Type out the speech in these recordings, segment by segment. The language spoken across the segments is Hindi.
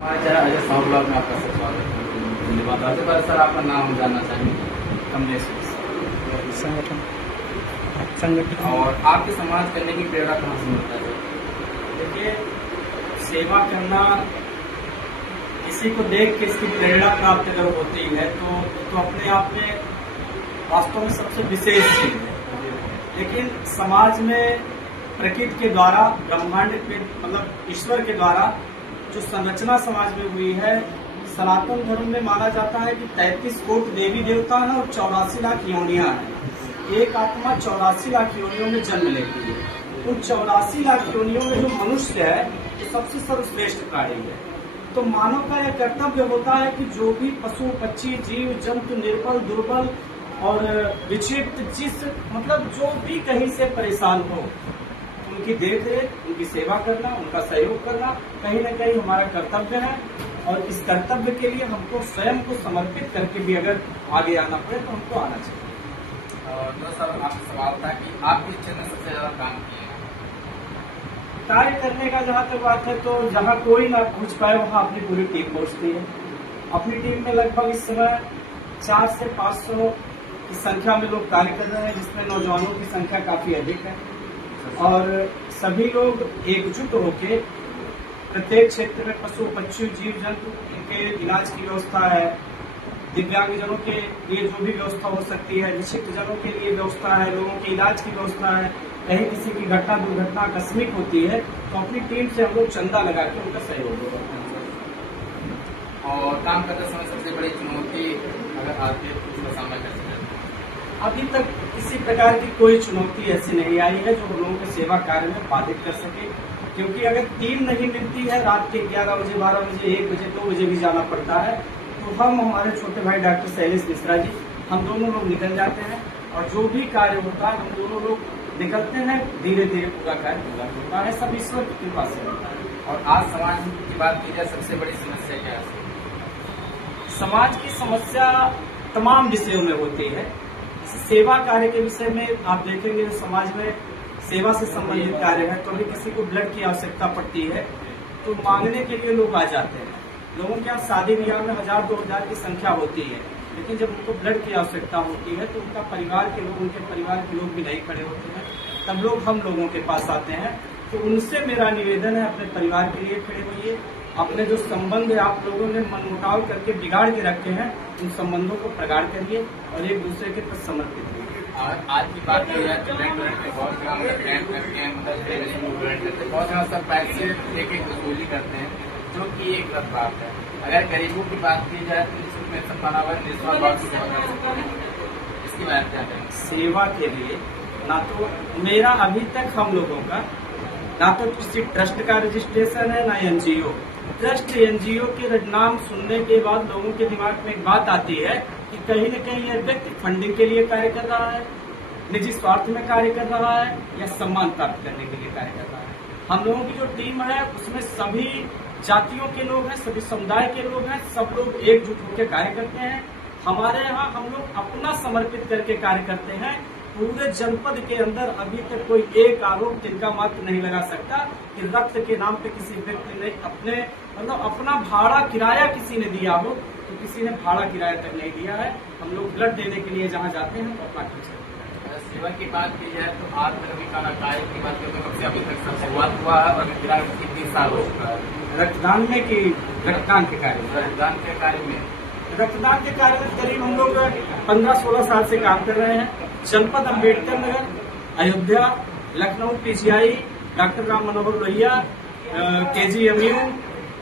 हमारे चैनल अजय साहू ब्लॉग में आपका सब स्वागत है। धन्यवाद। सबसे पहले सर आपका नाम हम जानना चाहेंगे। कमलेश संगठन संगठन और आपके समाज करने की प्रेरणा कहाँ से मिलता है? देखिए, सेवा करना किसी को देख के इसकी प्रेरणा प्राप्त अगर होती है तो अपने आप में वास्तव में सबसे विशेष चीज है। लेकिन समाज में प्रकृति के द्वारा, ब्रह्मांड के मतलब ईश्वर के द्वारा जो संरचना समाज में हुई है, सनातन धर्म में माना जाता है कि 33 कोटि देवी देवता हैं और 84 लाख योनियां हैं। एक आत्मा 84 लाख योनियों में जन्म लेती है। उन 84 लाख योनियों में जो मनुष्य है वो सबसे सर्वश्रेष्ठ प्राणी है। तो मानव का यह कर्तव्य होता है कि जो भी पशु पक्षी जीव जंतु निर्बल दुर्बल और विक्षिप्त जिस मतलब जो भी कहीं से परेशान हो, उनकी देख रेख, उनकी सेवा करना, उनका सहयोग करना कहीं न कहीं हमारा कर्तव्य है। और इस कर्तव्य के लिए हमको स्वयं को समर्पित करके भी अगर आगे आना पड़े तो हमको आना चाहिए। और जो सर आपसे सवाल था कि आपके क्षेत्र में सबसे ज्यादा काम किए हैं? कार्य करने का जहाँ तक बात है तो जहाँ कोई ना पहुँच पाए वहाँ अपनी पूरी टीम पहुँचती है। अपनी टीम में लगभग इस समय 400 से 500 की संख्या में लोग कार्य कर रहे हैं, जिसमें नौजवानों की संख्या काफी अधिक है। और सभी लोग एकजुट होकर प्रत्येक क्षेत्र में पशु पक्षी जीव जंतु इनके इलाज की व्यवस्था है, दिव्यांगजनों के लिए जो भी व्यवस्था हो सकती है, विक्षिप्त जनों के लिए व्यवस्था है, लोगों के इलाज की व्यवस्था है। कहीं किसी की घटना दुर्घटना आकस्मिक होती है तो अपनी टीम से हम लोग चंदा लगा के उनका सहयोग करते हैं। और काम करते समय सबसे बड़ी चुनौती अगर आती है तो उसका सामना कैसे करते हैं? अभी तक किसी प्रकार की कोई चुनौती ऐसी नहीं आई है जो हम लोगों के सेवा कार्य में बाधित कर सके। क्योंकि अगर टीम नहीं मिलती है, रात के 11 बजे 12 बजे 1 बजे 2 बजे भी जाना पड़ता है, तो हम हमारे छोटे भाई डॉक्टर शैलेश मिश्रा जी, हम दोनों लोग निकल जाते हैं और जो भी कार्य होता है हम दोनों लोग निकलते हैं। धीरे धीरे पूरा कार्य पूरा होता है, सब ईश्वर की कृपा से होता है। और आज समाज की बात की जाए, सबसे बड़ी समस्या क्या है? समाज की समस्या तमाम विषयों में होती है। सेवा कार्य के विषय में आप देखेंगे तो समाज में सेवा से संबंधित कार्य है। तो अभी किसी को ब्लड की आवश्यकता पड़ती है तो मांगने के लिए लोग आ जाते हैं। लोगों के यहाँ शादी ब्याह में 1000-2000 की संख्या होती है, लेकिन जब उनको ब्लड की आवश्यकता होती है तो उनका परिवार के लोग, उनके परिवार के लोग भी नहीं खड़े होते हैं, तब लोग हम लोगों के पास आते हैं। तो उनसे मेरा निवेदन है, अपने परिवार के लिए खड़े होइए। अपने जो संबंध है आप लोगों ने मनमुटाव करके बिगाड़ के रखे हैं, उन संबंधों को प्रगाढ़ करिए और एक दूसरे के प्रति समर्पित होइए। और आज की बात की जाए तो बैंक में बहुत काम करते हैं, बहुत जगह सब पैसे एक वसूली करते हैं, जो कि एक गलत बात है। अगर गरीबों की बात की जाए तो इसमें सब बना हुआ निस्वार्थ भाव से सेवा कर सकते हैं। इसकी बात क्या है? सेवा के लिए ना तो मेरा अभी तक हम लोगों का ना तो किसी ट्रस्ट का रजिस्ट्रेशन है, ना एनजीओ। ट्रस्ट एनजीओ के नाम सुनने के बाद लोगों के दिमाग में एक बात आती है कि कहीं न कहीं यह व्यक्ति फंडिंग के लिए कार्य कर रहा है, निजी स्वार्थ में कार्य कर रहा है, या सम्मान प्राप्त करने के लिए कार्य कर रहा है। हम लोगों की जो टीम है उसमें सभी जातियों के लोग हैं, सभी समुदाय के लोग हैं, सब लोग एकजुट होकर कार्य करते हैं। हमारे यहाँ हम लोग अपना समर्पित करके कार्य करते हैं। पूरे जनपद के अंदर अभी तक कोई एक आरोप तिनका मात्र नहीं लगा सकता कि रक्त के नाम पे किसी व्यक्ति ने अपने मतलब अपना भाड़ा किराया किसी ने दिया हो, तो किसी ने भाड़ा किराया तक नहीं दिया है। हम लोग ब्लड देने के लिए जहाँ जाते हैं तो अपना खर्च करते हैं। सेवा की बात की जाए तो आज तक अभी खाना कार्य की बात करें तो कब से अभी तक सब शुरुआत हुआ है और फिलहाल कितने साल हो चुका है? रक्तदान में कि रक्तदान के कार्य में? रक्तदान के कार्य में रक्तदान के कार्य में करीब हम लोग 15-16 साल से काम कर रहे हैं। जनपद Ambedkar Nagar, Ayodhya, Lucknow PGI, doctor Ram Manohar Lohia, KGMU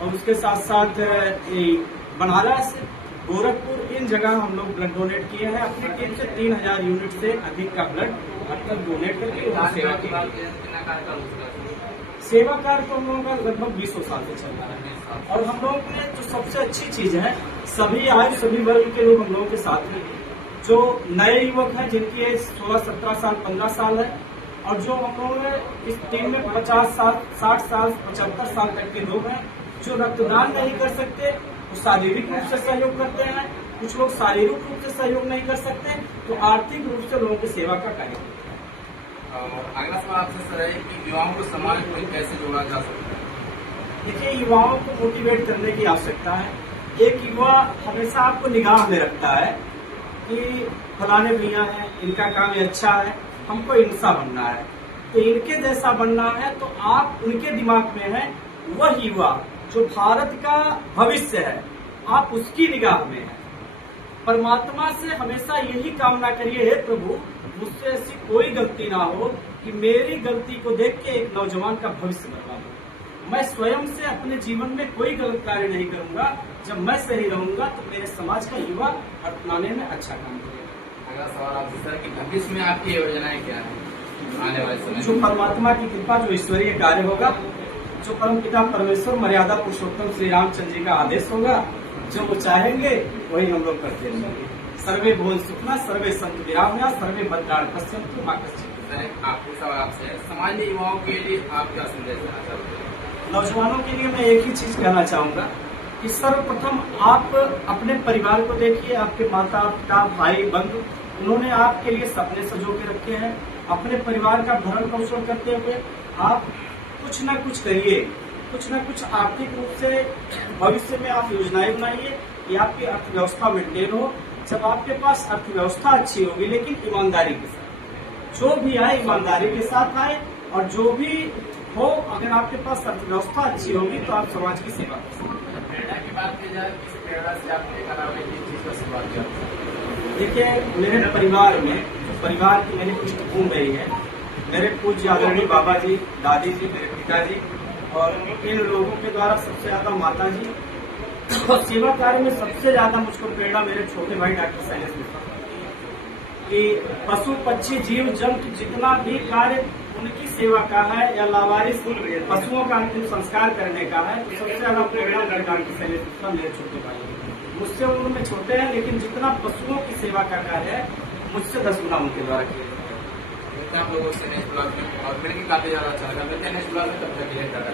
और उसके साथ साथ बनारस, गोरखपुर, इन जगह हम लोग ब्लड डोनेट किए हैं। अपनी टीम से 3000 यूनिट से अधिक का ब्लड अब तक डोनेट करके उन्हें सेवा की। सेवा कार्य तो हम लोगों का लगभग 20 साल से चल रहा है। और हम लोगों ने जो सबसे अच्छी चीज है, सभी आयु सभी वर्ग के लोग हम लोगों के साथ हैं। जो नए युवक हैं जिनकी एज 16-17 साल 15 साल है, और जो हम लोगों में इस टीम में 50 साल 60 साल 75 साल तक के लोग हैं। जो रक्तदान नहीं कर सकते वो शारीरिक रूप से सहयोग करते हैं, कुछ लोग शारीरिक रूप से सहयोग नहीं कर सकते तो आर्थिक रूप से लोगों की सेवा का कार्य करते हैं। अगला सवाल आपसे सर है कि युवाओं को समाज में कैसे जोड़ा जा सकता है? समाज में कैसे जोड़ा जा सकता है? देखिए, समाज में जो युवा है वो समाज के लिए देखिए, युवाओं को मोटिवेट करने की आवश्यकता है। एक युवा हमेशा आपको निगाह में रखता है कि फलाने भैया हैं, इनका काम ये अच्छा है, हमको इनसा बनना है, तो इनके जैसा बनना है। तो आप उनके दिमाग में है, वह युवा जो भारत का भविष्य है, आप उसकी निगाह में है। परमात्मा से हमेशा यही कामना करिए, हे प्रभु मुझसे ऐसी कोई गलती ना हो कि मेरी गलती को देख के एक नौजवान का भविष्य बर्बाद हो। मैं स्वयं से अपने जीवन में कोई गलत कार्य नहीं करूंगा। जब मैं सही रहूंगा तो मेरे समाज का युवा अपनाने में अच्छा काम करेगा। अगला सवाल आपसे सर कि भविष्य में आपकी योजनाएं क्या है आने वाले समय जो परमात्मा की कृपा, जो ईश्वरीय कार्य होगा, जो परम पिता परमेश्वर मर्यादा पुरुषोत्तम श्री रामचंद्र जी का आदेश होगा, जो वो चाहेंगे वही हम लोग करते रहेंगे। सर्वे भुवन सुखना, सर्वे संतु निरामया, सर्वे भद्राणि पश्यन्तु मां कश्चित्। आपके सवाल आपसे है, सामान्य युवाओं के लिए आप क्या संदेश देना चाहते हैं? नौजवानों के लिए मैं एक ही चीज कहना चाहूंगा कि सर्वप्रथम आप अपने परिवार को देखिए। आपके माता पिता भाई बंधु, उन्होंने आपके लिए सपने सजो के रखे हैं। अपने परिवार का भरण पोषण करते हुए आप कुछ न कुछ करिए, कुछ न कुछ आर्थिक रूप से भविष्य में आप योजनाएं बनाइए कि आपकी अर्थव्यवस्था मेंटेन हो। जब आपके पास अर्थव्यवस्था अच्छी होगी, लेकिन ईमानदारी के साथ, जो भी आए ईमानदारी के साथ आए, और जो भी हो, अगर आपके पास अर्थव्यवस्था अच्छी होगी तो आप समाज की सेवा कर सकते हैं। प्रेरणा की बात की जाए, किस प्रेरणा से आपने करावे की चीज का शुरुआत किया? देखिए, मेरे परिवार में, परिवार की मेरी पृष्ठभूमि रही है, मेरे पूज्य आदरणीय बाबा जी, दादी जी, मेरे पिताजी, और इन लोगों के द्वारा सबसे ज्यादा माता जी। और सेवा कार्य में सबसे ज्यादा मुझको प्रेरणा मेरे छोटे भाई डॉक्टर शैलेश मिश्रा कि पशु पक्षी जीव जंतु जितना भी कार्य उनकी सेवा का है या लावारिस पशुओं का अंतिम संस्कार करने का है, तो सबसे ज्यादा प्रेरणा मेरे डॉक्टर शैलेश मिश्रा मेरे छोटे भाई। मुझसे उम्र में छोटे हैं, लेकिन जितना पशुओं की सेवा का कार्य है, मुझसे 10 गुना उनके द्वारा किया जाता है। आप लोगों से नेक्स्ट ब्लॉग में और मेरे की काफी ज्यादा अच्छा लगा। मिलते हैं नेक्स्ट ब्लॉग में, तब तक के लिए टाटा।